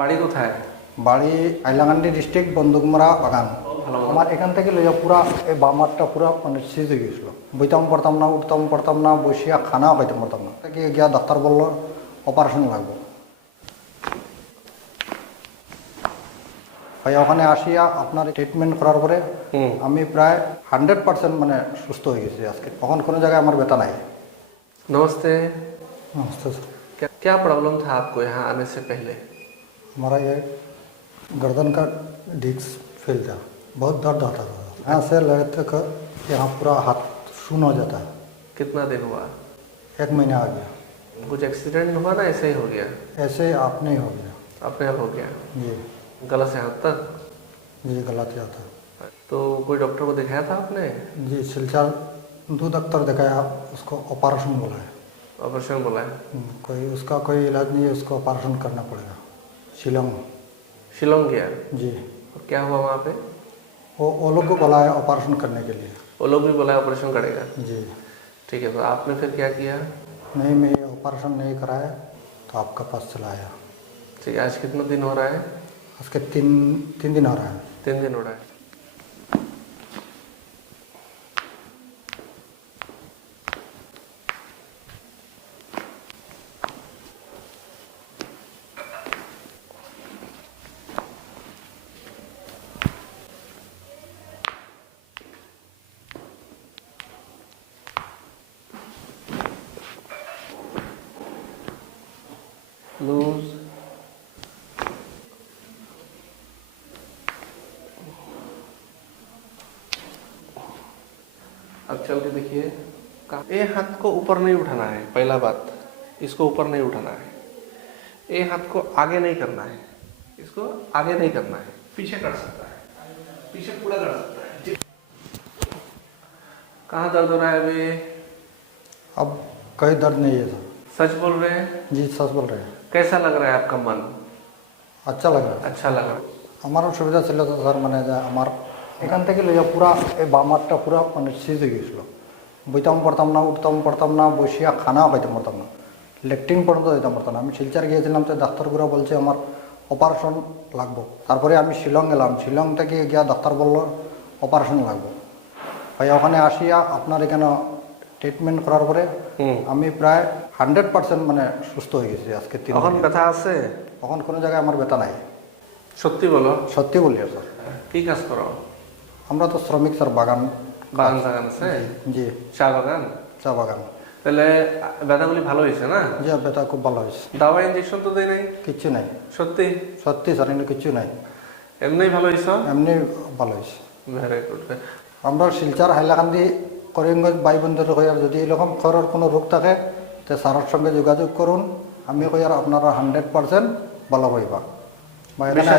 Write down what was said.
বাড়ি কোথায়? বাড়ি হাইলাকান্দি ডিস্ট্রিক্ট বন্দুকমারা বাগান। আমার এখান থেকে লইয়া পুরা এই বামারটা পুরা মানে সিজ হয়ে গেছিল। বইতাম পড়তাম না, উঠতাম পড়তাম না, বসিয়া খানাও খাইতাম পারতাম না। তাকে গিয়া ডাক্তার বললো অপারেশন লাগবে। ভাই ওখানে আসিয়া আপনার ট্রিটমেন্ট করার পরে আমি প্রায় 100% মানে সুস্থ হয়ে গেছি আজকে। তখন কোনো জায়গায় আমার ব্যথা নাই। नमस्ते। नमस्ते सर। क्या प्रॉब्लम था आपको यहाँ आने से पहले? हमारा ये गर्दन का डिस्क फेल था, बहुत दर्द होता था। यहाँ से लगते तक यहाँ पूरा हाथ शून्य हो जाता है। कितना दिन हुआ? 1 महीना आ गया। कुछ एक्सीडेंट हुआ ना, ऐसे ही हो गया? ऐसे आपने ही हो गया। अपने आप हो गया? जी गला से हाथ तक? जी गलत या था। तो कोई डॉक्टर को दिखाया था आपने? जी सिलचार 2 डॉक्टर दिखाया, उसको ऑपरेशन बोला है। ऑपरेशन बोला है? कोई उसका कोई इलाज नहीं है, उसको ऑपरेशन करना पड़ेगा शिलोंग। शिलोंग गया? जी। और क्या हुआ वहाँ पे? वो लोग को बोला है ऑपरेशन करने के लिए। वो लोग भी बोला ऑपरेशन करेगा? जी। ठीक है, तो आपने फिर क्या किया? नहीं, मैं ऑपरेशन नहीं कराया तो आपका पास चला आया। ठीक है, आज कितना दिन हो रहा है? उसके 3 दिन हो रहा है। 3 दिन हो रहा है। लूज। अब चल के देखिए। ये हाथ को ऊपर नहीं उठाना है, पहला बात। इसको ऊपर नहीं उठाना है। ये हाथ को आगे नहीं करना है, इसको आगे नहीं करना है, पीछे कर सकता है, पीछे पूरा कर सकता है। कहाँ दर्द हो रहा है अभी? अब कोई दर्द नहीं है सर। सच बोल रहे हैं? जी सच बोल रहे हैं। कैसा लग रहा है आपका मन? अच्छा लग रहा है। अच्छा लग रहा है। আমার অসুবিধা ছিল তো স্যার, মানে যে আমার এখান থেকে লইয়া পুরা এই বামারটা পুরা মানে সিজ হয়ে গেছিল। বইতাম পড়তাম না, উঠতাম পড়তাম না, বসিয়া খানাও খাইতাম পারতাম না, লেট্রিন পর্যন্ত যেতাম পারতাম না। আমি শিলচার গিয়েছিলাম, তো ডাক্তারগুলো বলছে আমার অপারেশন লাগবে। তারপরে আমি শিলং গেলাম, শিলং থেকে গিয়া ডাক্তার বললো অপারেশন লাগবে। ভাই ওখানে আসিয়া আপনার এখানে ট্রিটমেন্ট করার পরে আমি প্রায় 100% মানে সুস্থ হয়ে গেছি আজকে 3 এখন দিনে। ব্যথা আছে? এখন কোনো জায়গায় আমার ব্যথা নাই। সত্যি বলো। সত্যি বলি স্যার। কি কাজ করো? আমরা তো শ্রমিক স্যার, বাগান বাগান আছে? জি। চা বাগান? চা বাগান। তাহলে ব্যথাগুলি ভালো হয়েছে না? জি ব্যথা খুব ভালো হয়েছে। দাওয়া ইঞ্জেকশন তো দেয় নাই? কিচ্ছু নাই। সত্যি? সত্যি স্যার, এমনি কিচ্ছু নাই। এমনি ভালো হয়েছে? এমনি ভালো হয়েছে। Very good. আমরা শিলচার হাইলাকান্দি করিমগঞ্জ ভাই বন্ধুরা কই, আর যদি এরকম খরর কোনো রোগ থাকে তো স্যারের সঙ্গে যোগাযোগ করুন। আমি কই আর আপনারা 100% ভালো হইবা। বা এখানে